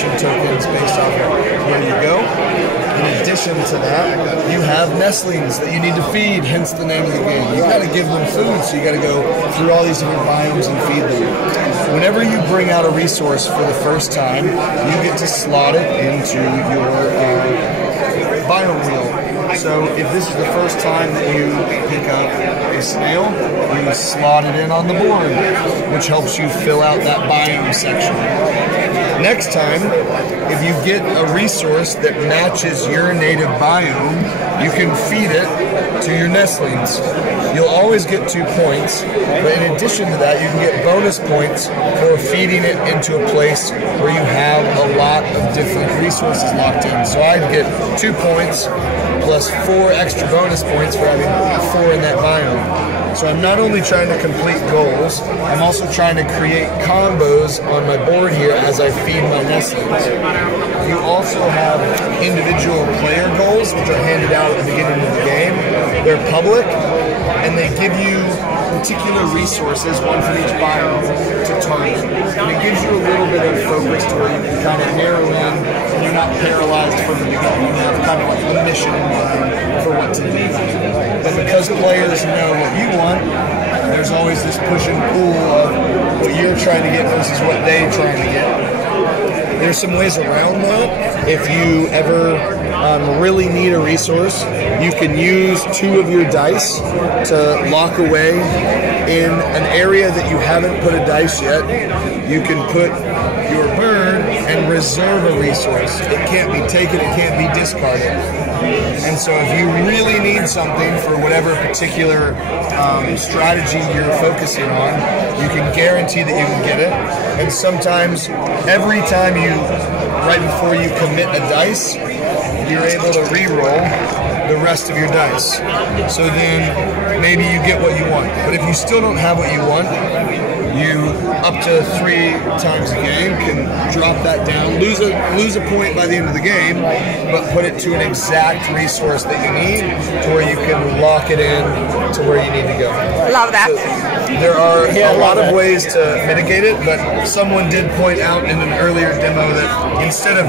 action tokens based off of where you go. In addition to that, you have nestlings that you need to feed, hence the name of the game. You got to give them food, so you got to go through all these different biomes and feed them. Whenever you bring out a resource for the first time, you get to slot it into your biome wheel. So if this is the first time that you pick up a snail, you slot it in on the board, which helps you fill out that biome section. Next time, if you get a resource that matches your native biome, you can feed it to your nestlings. You'll always get 2 points, but in addition to that, you can get bonus points for feeding it into a place where you have a lot of different resources locked in. So I'd get 2 points plus 4 extra bonus points for having 4 in that biome. So I'm not only trying to complete goals, I'm also trying to create combos on my board here as I feed my nestlings. You also have individual player goals, which are handed out at the beginning of the game. They're public, and they give you particular resources, one from each biome, to target. And it gives you a little bit of focus to where you can kind of narrow in, and you're not paralyzed from the beginning. You have kind of like a mission in mind for what to do. But because players know what you want, there's always this push and pull of what you're trying to get versus what they're trying to get. There's some ways around that. If you ever really need a resource, you can use 2 of your dice to lock away in an area that you haven't put a dice yet. You can put your bird and reserve a resource. It can't be taken, it can't be discarded. And so if you really need something for whatever particular strategy you're focusing on, you can guarantee that you can get it. And sometimes, every time right before you commit a dice, you're able to re-roll the rest of your dice. So then maybe you get what you want. But if you still don't have what you want, you, up to 3 times a game, can drop that down, lose a point by the end of the game, but put it to an exact resource that you need to where you can lock it in to where you need to go. Love that. So there are a lot of ways to mitigate it, but someone did point out in an earlier demo that instead of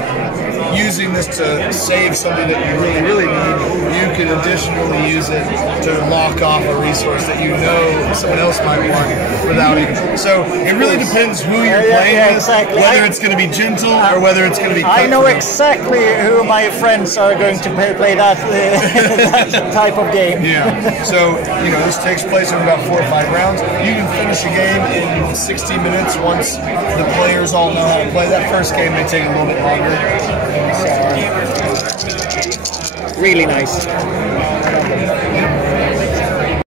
using this to save something that you really, really need, you can additionally use it to lock off a resource that you know someone else might want without it. So it really depends who you're playing with, exactly. whether it's going to be gentle or whether it's going to be I know cutthroat. exactly who my friends are going to play that, that type of game. Yeah. So, this takes place in about 4 or 5 rounds. You can finish a game in 60 minutes once the players all know how to play. That first game may take a little bit longer. Really nice.